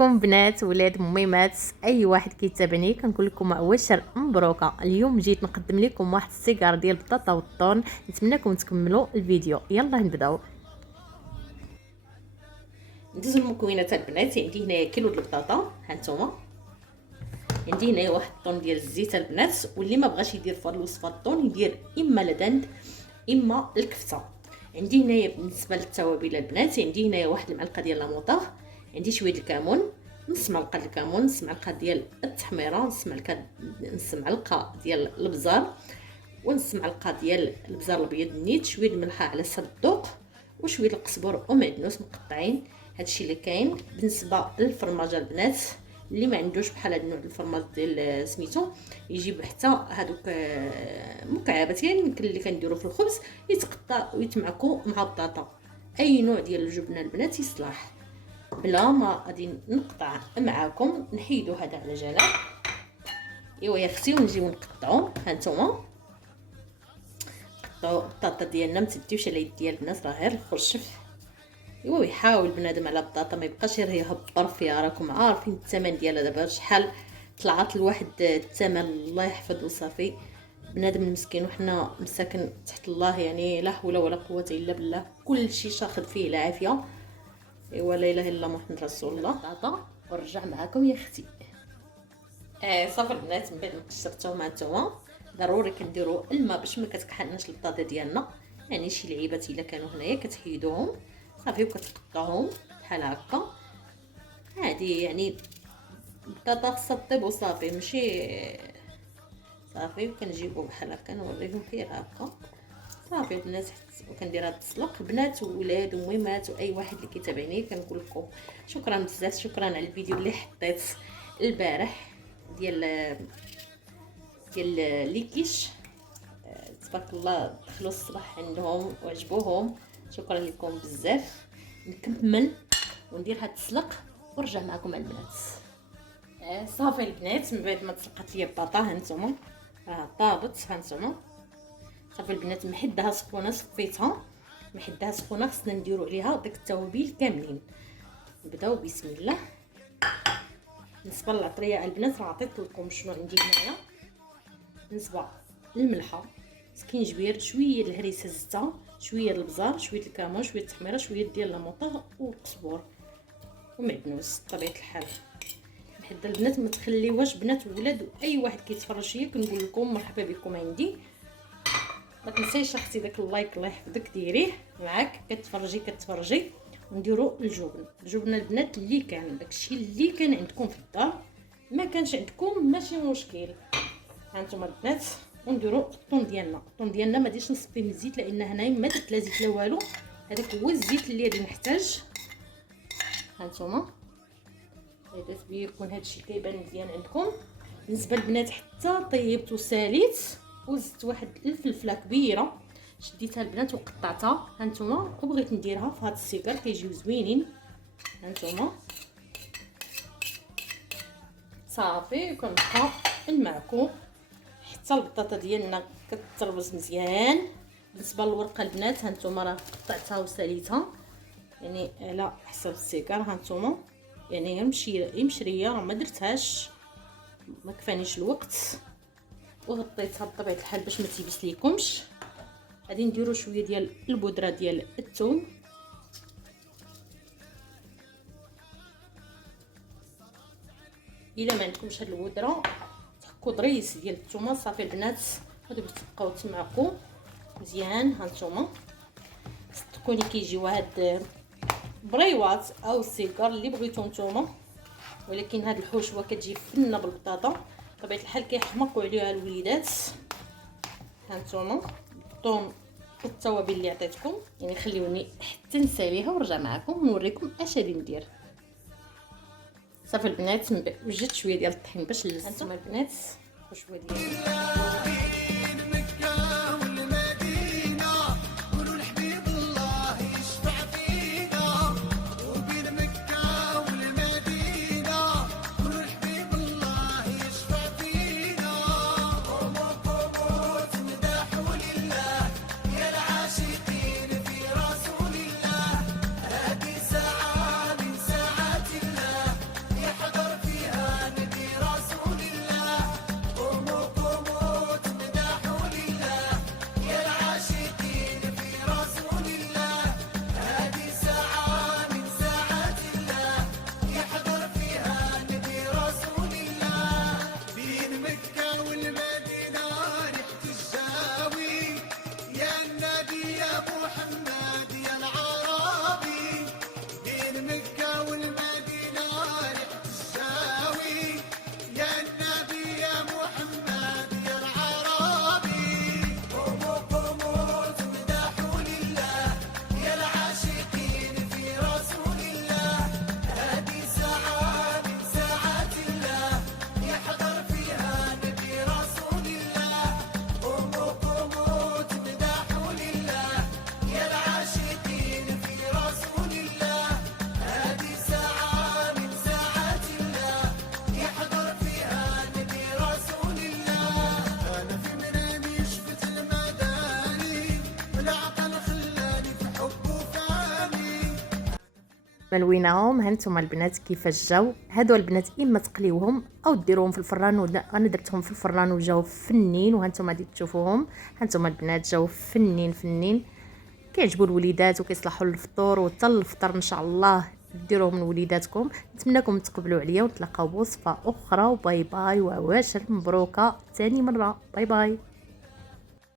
عليكم بنات ولاد مميمات، اي واحد كيتابعني كنقول لكم ابشر مبروكه. اليوم جيت نقدم لكم واحد السيجار ديال البطاطا والطون، نتمنىكم تكملوا الفيديو. يلا نبداو. ندوزو المكونات البنات. عندي هنايا كيلو د البطاطا، ها نتوما. عندي هنايا واحد الطون ديال الزيت البنات، واللي ما بغاش يدير في الوصفه الطون يدير اما لدند اما الكفته. عندي هنايا بالنسبه للتوابل البنات، عندي هنايا واحد المعلقه ديال لاموطاغ، عندي شويه الكمون، نص معلقه الكمون، نص معلقه ديال التحميره، نص معلقه ديال البزار، ونص معلقه ديال البزار الابيض نيت، شويه الملحه على حسب الذوق، وشويه القزبر ومعدنوس مقطعين. هادشي اللي كاين. بالنسبه للفرماج البنات، اللي ما عندوش بحال هاد النوع الفرماج ديال سميتو يجيب حتى هادوك مكعبات، يعني يمكن اللي كنديرو في الخبز يتقطع ويتمعكو مع البطاطا. اي نوع ديال الجبنه البنات يصلح. بلا ما غادي نقطع معاكم، نحيدو هذا على جنب. ايوا يا اختي، ونجيو نقطعو. ها نتوما قطعو البطاطا ديالنا، ما تديوش على يد ديال الناس، راه غير الخرشف. ايوا يحاول بنادم على البطاطا ما يبقاش غير يهبر فيها. راكم عارفين الثمن ديالها دابا شحال طلعت لواحد الثمن، الله يحفظ وصافي. بنادم المسكين وحنا مساكن تحت الله، يعني لا حول ولا قوه الا بالله. كل شيء شاخد فيه العافيه. ايوا لا اله الا الله محمد رسول الله. طاطا ونرجع معكم يا اختي. صافي البنات، من بعد ما قشرتهم هانتوما ضروري كنديروا الماء باش ما كتكحلناش البطاطا ديالنا. يعني شي لعيبات الا كانوا هنايا كتحيدوهم صافي وكتقطعوهم بحال هكا عادي. يعني البطاطا خصها طيب وصافي، ماشي صافي. وكنجيبو بحال هكا نوريهم غير هكا صافي البنات. وكنديرها تسلق. بنات وولاد وميمات واي واحد اللي كيتابعني كنقول لكم شكرا بزاف، شكرا على الفيديو اللي حطيت البارح ديال ليكيش. تبارك الله دخلوا الصباح عندهم وعجبوهم. شكرا لكم بزاف. نكمل ونديرها تسلق ونرجع معكم على البنات. صافي البنات، من بعد ما تسلقات ليا البطاطا هانتوما راه طابت. هانتوما صافي البنات، محدها سخونه صفيتها، محدها سخونه. خصنا نديروا عليها داك التوابل كاملين. نبداو بسم الله. بالنسبه للعطريه البنات راه عطيت لكم شنو عندي هنايا. بالنسبه للملحه سكينجبير، شويه الهريسه زته، شويه البزار، شويه الكمون، شويه التحميره، شويه ديال لاموطاغ والقزبور ومعدنوس. بطبيعه الحال محدا البنات ما تخليوهاش بنات وولاد واي واحد كيتفرج فيا كنقول لكم مرحبا بكم عندي. ما تنسيش اختي داك اللايك الله يحفظك ديريه معاك كتفرجي. ونديروا الجبن البنات اللي كان داكشي اللي كان عندكم في الدار. ما كانش عندكم ماشي مشكل. هانتوما البنات، ونديروا الطون ديالنا ما ديش نصفيه من الزيت لان هنايا ما درت لا زيت لا والو. هذاك هو الزيت اللي غادي نحتاج. هانتوما درت بيه يكون هادشي كيبان مزيان عندكم. بالنسبه للبنات حتى طيبت وساليت وزدت واحد الفلفله كبيره، شديتها البنات وقطعتها. هانتوما وبغيت نديرها في هاد السيكر كيجيو زوينين. هانتوما صافي كنبقى نمعكو حتى البطاطا ديالنا كتربز مزيان. بالنسبه للورقه البنات هانتوما راه قطعتها وساليتها يعني على حسب السيكر. هانتوما يعني مشريه، راه ما درتهاش، ما كفانيش الوقت وغطيتها بطبيعه الحال باش ما تيبس ليكمش. غادي نديرو شويه ديال البودره ديال الثوم، الا ما عندكمش هاد البودره تحكوا ضريس ديال الثومه. صافي البنات غادي تبقاو تمعكو مزيان. هانتوما صدقوني كيجيو هاد بريوات او السيكر اللي بغيتو نتوما، ولكن هاد الحشوه كتجي فنه بالبطاطا بطبيعه الحال كيحمقوا عليها الوليدات. هانتوما الطون والتوابل اللي عطيتكم، يعني خليوني حتى نساليها ونرجع معكم ونوريكم اش غادي ندير. صافي البنات، وجدت شويه ديال الطحين باش نلز. هانتوما البنات وشويه ديال ملويناهم. هانتوما البنات كيفاش جاو. هادو البنات اما تقليوهم او ديروهم في الفران، انا درتهم في الفران وجاو فنين، وهانتوما غادي تشوفوهم. هانتوما البنات جاو فنين فنين، كيعجبوا الوليدات وكيصلحوا للفطور وحتى الفطر ان شاء الله ديروهم من وليداتكم. نتمنىكم تقبلوا عليا ونتلاقاو بوصفه اخرى، وباي باي وعواشر مبروكه ثاني مره. باي باي.